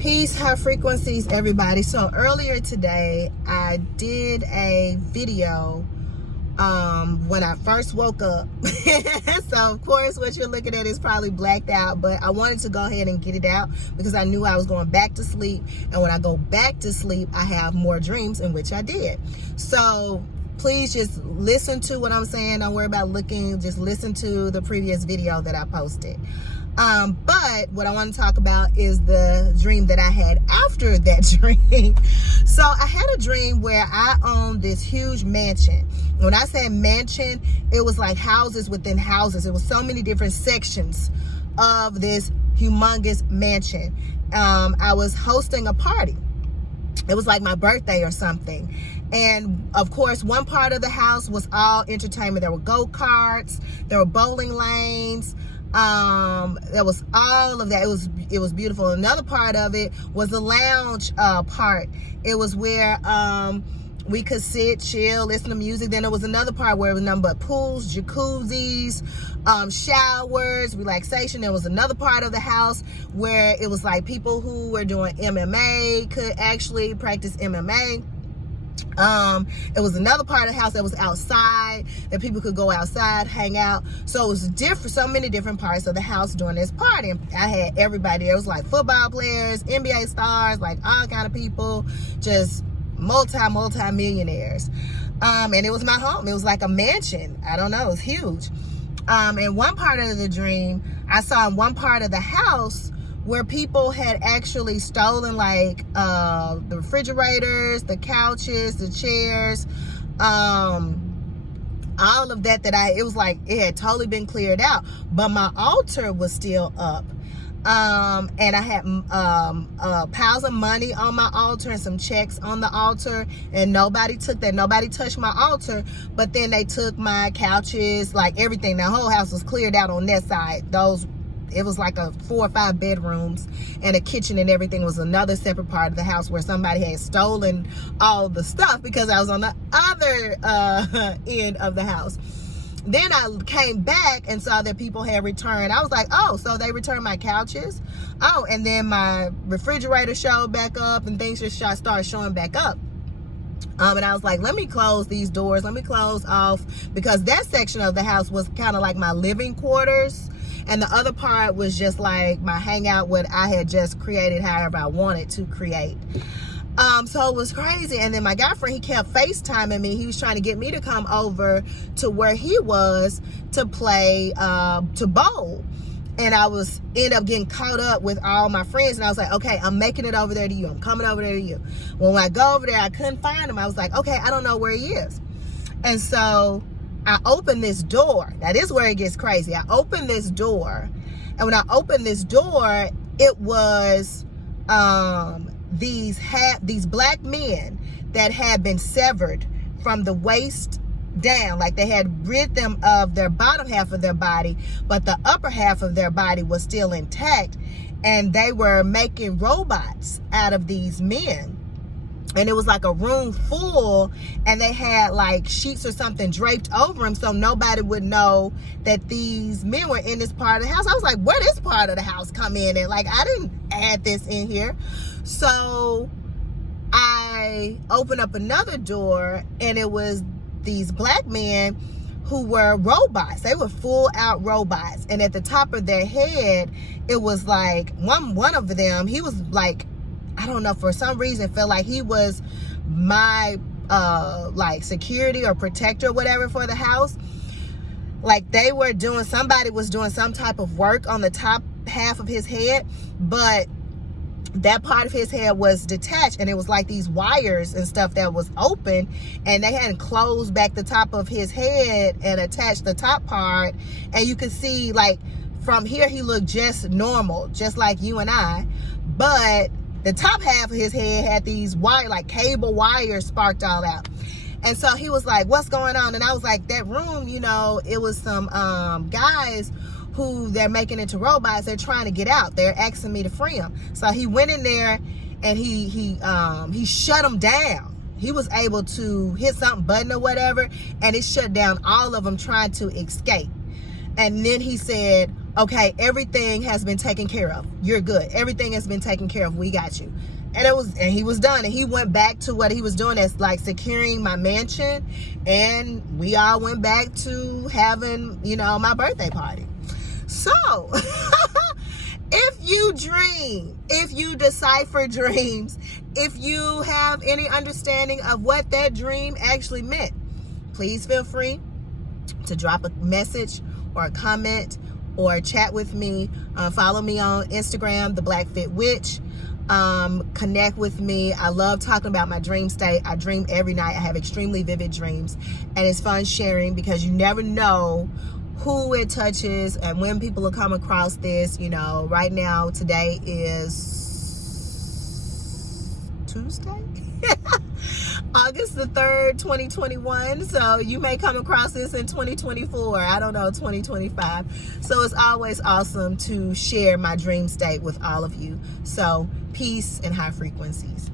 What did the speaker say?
Peace, high frequencies, everybody. So earlier today, I did a video when I first woke up. So of course, what you're looking at is probably blacked out, but I wanted to go ahead and get it out because I knew I was going back to sleep. And when I go back to sleep, I have more dreams, in which I did. So please just listen to what I'm saying. Don't worry about looking. Just listen to the previous video that I posted. But what I want to talk about is the dream that I had after that dream. So I had a dream where I owned this huge mansion. When I say mansion, it was like houses within houses. It was so many different sections of this humongous mansion. I was hosting a party. It was like my birthday or something. And of course, one part of the house was all entertainment. There were go-karts, there were bowling lanes, there was all of that. It was beautiful. Another part of it was the lounge part. It was where we could sit, chill, listen to music. Then there was another part where it was nothing but pools, jacuzzis, showers, relaxation. There was another part of the house where it was like people who were doing MMA could actually practice MMA. It was another part of the house that was outside, that people could go outside, hang out. So it was different, so many different parts of the house during this party. I had everybody. There was like football players, NBA stars, like all kind of people, just multi-millionaires. And it was my home. It was like a mansion. I don't know, it was huge. And one part of the dream, I saw in one part of the house where people had actually stolen like the refrigerators, the couches, the chairs, all of that it was like it had totally been cleared out, but my altar was still up. And I had piles of money on my altar and some checks on the altar, and nobody took that. Nobody touched my altar, but then they took my couches, like everything. The whole house was cleared out on that side. It was like 4 or 5 bedrooms, and a kitchen and everything was another separate part of the house where somebody had stolen all the stuff because I was on the other end of the house. Then I came back and saw that people had returned. I was like, oh, so they returned my couches? Oh, and then my refrigerator showed back up and things just started showing back up. And I was like, let me close these doors. Let me close off, because that section of the house was kind of like my living quarters. And the other part was just like my hangout, what I had just created however I wanted to create. So it was crazy. And then my guy friend, he kept FaceTiming me. He was trying to get me to come over to where he was to play, to bowl. And I ended up getting caught up with all my friends. And I was like, okay, I'm making it over there to you. I'm coming over there to you. When I go over there, I couldn't find him. I was like, okay, I don't know where he is. And so I opened this door. Now this is where it gets crazy. I opened this door. And when I opened this door, it was these black men that had been severed from the waist down. Like they had rid them of their bottom half of their body, but the upper half of their body was still intact. And they were making robots out of these men. And it was like a room full, and they had like sheets or something draped over them so nobody would know that these men were in this part of the house. I was like, where this part of the house come in? And like, I didn't add this in here. So I opened up another door, and it was these black men who were robots. They were full out robots. And at the top of their head, it was like one of them, he was like, I don't know, for some reason felt like he was my like security or protector or whatever for the house. Like somebody was doing some type of work on the top half of his head, but that part of his head was detached, and it was like these wires and stuff that was open, and they hadn't closed back the top of his head and attached the top part. And you could see, like, from here he looked just normal, just like you and I, but the top half of his head had these cable wires sparked all out. And so he was like, what's going on? And I was like, that room, it was some guys who they're making into robots. They're trying to get out. They're asking me to free them. So he went in there, and he shut them down. He was able to hit some button or whatever, and it shut down all of them trying to escape. And then he said, okay, everything has been taken care of. You're good. Everything has been taken care of. We got you. And he was done. And he went back to what he was doing as like securing my mansion. And we all went back to having, you know, my birthday party. So, if you dream, if you decipher dreams, if you have any understanding of what that dream actually meant, please feel free to drop a message or a comment or chat with me. Follow me on Instagram, The Black Fit Witch. Connect with me. I love talking about my dream state. I dream every night. I have extremely vivid dreams, and it's fun sharing because you never know who it touches and when people will come across this. You know, right now, today is Tuesday, August the 3rd, 2021. So you may come across this in 2024. I don't know, 2025. So it's always awesome to share my dream state with all of you. So peace and high frequencies.